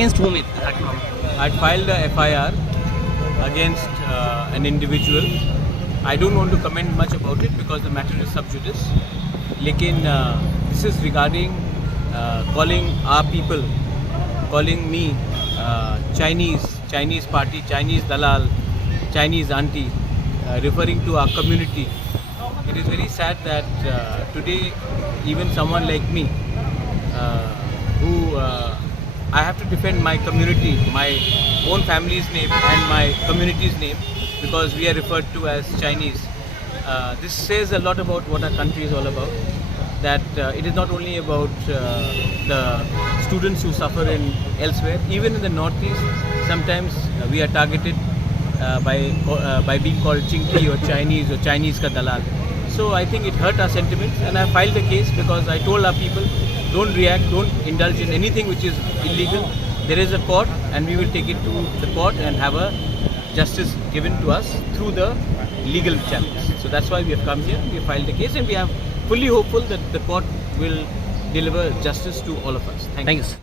against whom it had come? I'd filed a FIR against an individual. I don't want to comment much about it because the matter is sub judice. Lekin this is regarding calling our people, calling me Chinese party, Chinese dalal, Chinese auntie, referring to our community. It is very sad that today even someone like me who I have to defend my community, my own family's name and my community's name because we are referred to as Chinese. This says a lot about what our country is all about. That it is not only about the students who suffer in elsewhere. Even in the northeast, sometimes we are targeted by being called Chinky or Chinese ka dalal. So I think it hurt our sentiments, and I filed the case because I told our people, don't react, don't indulge in anything which is illegal. There is a court, and we will take it to the court and have a justice given to us through the legal channels. So that's why we have come here. We have filed the case, and we are fully hopeful that the court will deliver justice to all of us. Thank you. Thank you, sir.